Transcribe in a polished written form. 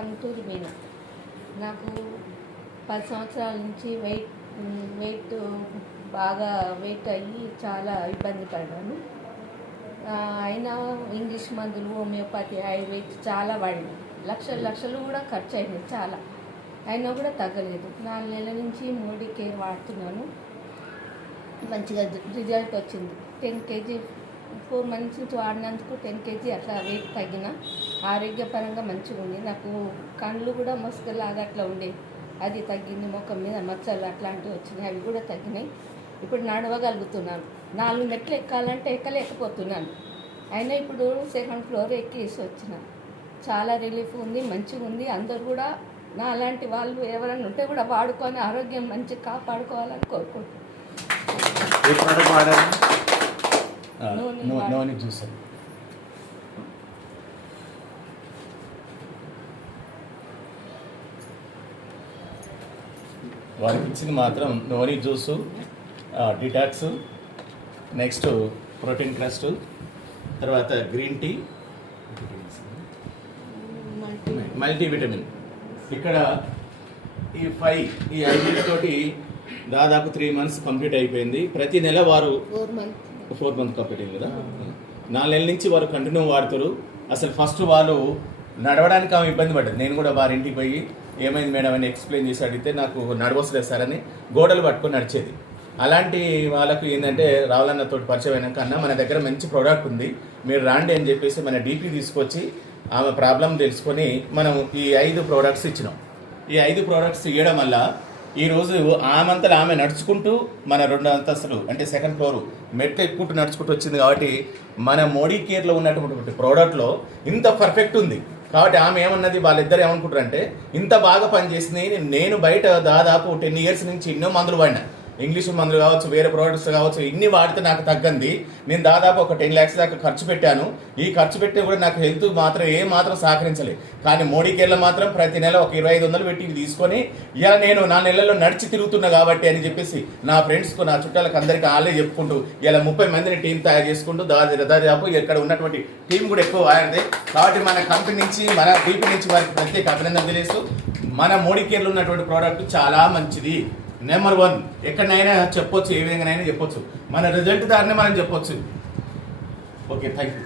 కంటూరి మీన. నాకు 10 సంవత్సరాల నుంచి వెయిట్ బాగా వెయిట్ అయ్యి చాలా ఇబ్బంది పడ్డాను. అయినా ఇంగ్లీష్ మందులు, హోమియోపతి, ఆయుర్వేదిక్ చాలా వాడినాను. లక్షలు కూడా ఖర్చు అయినాయి చాలా. అయినా కూడా తగ్గలేదు. 4 నెలల నుంచి మోడీ కేర్ వాడుతున్నాను. మంచిగా రిజల్ట్ వచ్చింది. 10 kg 4 months నుంచి వాడినందుకు 10 kg అట్లా వెయిట్ తగ్గిన. ఆరోగ్యపరంగా మంచిగా ఉంది. నాకు కళ్ళు కూడా మసకలాగా అట్లా ఉండేది, అది తగ్గింది. ముఖం మీద మచ్చలు అట్లాంటివి వచ్చినాయి, అవి కూడా తగ్గినాయి. ఇప్పుడు నడవగలుగుతున్నాను. 4 మెట్లు ఎక్కాలంటే ఎక్కలేకపోతున్నాను. అయినా ఇప్పుడు 2nd floor ఎక్కేసి వచ్చిన. చాలా రిలీఫ్ ఉంది, మంచిగా ఉంది. అందరూ కూడా నా అలాంటి వాళ్ళు ఎవరైనా ఉంటే కూడా వాడుకొని ఆరోగ్యం మంచిగా కాపాడుకోవాలని కోరుకుంటున్నాను. వారికి ఇచ్చింది మాత్రం noni juice, detox, next protein crust, తర్వాత గ్రీన్ టీ, మల్టీవిటమిన్. ఇక్కడ ఈ 5 తోటి దాదాపు 3 months కంప్లీట్ అయిపోయింది. ప్రతి నెల వారు 4 months కంప్లీట్ అయింది కదా. 4 నెలల నుంచి వారు కంటిన్యూ వాడుతారు. అసలు ఫస్ట్ వాళ్ళు నడవడానికి ఆమె ఇబ్బంది పడ్డది. నేను కూడా వారి ఇంటికి పోయి ఏమైంది మేడం అని ఎక్స్ప్లెయిన్ చేసి అడిగితే నాకు నడవసలేదు సార్ అని గోడలు పట్టుకొని నడిచేది. అలాంటి వాళ్ళకు ఏంటంటే రావాలన్నతో పరిచయం అయినాక అన్న మన దగ్గర మంచి ప్రోడక్ట్ ఉంది, మీరు రాండి అని చెప్పేసి మన డీపీ తీసుకొచ్చి ఆమె ప్రాబ్లం తెలుసుకొని మనం ఈ 5 ప్రోడక్ట్స్ ఇచ్చినాం. ఈ 5 ప్రోడక్ట్స్ ఇవ్వడం వల్ల ఈరోజు ఆమెంతలో ఆమె నడుచుకుంటూ మన 2 అంతస్తులు అంటే 2nd floor మెట్లు ఎక్కుంటూ నడుచుకుంటూ వచ్చింది. కాబట్టి మన మోడీ కేర్లో ఉన్నటువంటి ప్రోడక్ట్లో ఇంత పర్ఫెక్ట్ ఉంది. కాబట్టి ఆమె ఏమన్నది, వాళ్ళిద్దరు ఏమనుకుంటారంటే ఇంత బాగా పనిచేసింది. నేను బయట దాదాపు 10 years నుంచి ఎన్నో మందులు వాడినా, ఇంగ్లీష్ మందులు కావచ్చు, వేరే ప్రోడక్ట్స్ కావచ్చు, ఇన్ని వాడితే నాకు తగ్గంది. నేను దాదాపు ఒక 10 lakhs దాకా ఖర్చు పెట్టాను. ఈ ఖర్చు పెట్టి కూడా నాకు హెల్త్ మాత్రం మాత్రం సహకరించలేదు. కానీ మోడీ కేర్లో మాత్రం ప్రతి నెల ఒక 2500 పెట్టి తీసుకొని ఇలా నేను 4 నెలల్లో నడిచి తిరుగుతున్నా కాబట్టి అని చెప్పేసి నా ఫ్రెండ్స్కు, నా చుట్టాలకు అందరికీ వాళ్ళే చెప్పుకుంటూ ఇలా 30 మందిని టీం తయారు చేసుకుంటూ దాదాపు ఇక్కడ ఉన్నటువంటి టీం కూడా ఎక్కువ వాడింది. కాబట్టి మన కంపెనీ నుంచి, మన డీపీ నుంచి వారికి ప్రత్యేక అభినందన తెలియస్తూ మన మోడీ కేర్లో ఉన్నటువంటి ప్రోడక్ట్ చాలా మంచిది. నెంబర్ 1 ఎక్కడైనా చెప్పొచ్చు, ఏ విధంగానైనా చెప్పొచ్చు. మన రిజల్ట్ దారినే మనం చెప్పొచ్చు. Okay, thank you.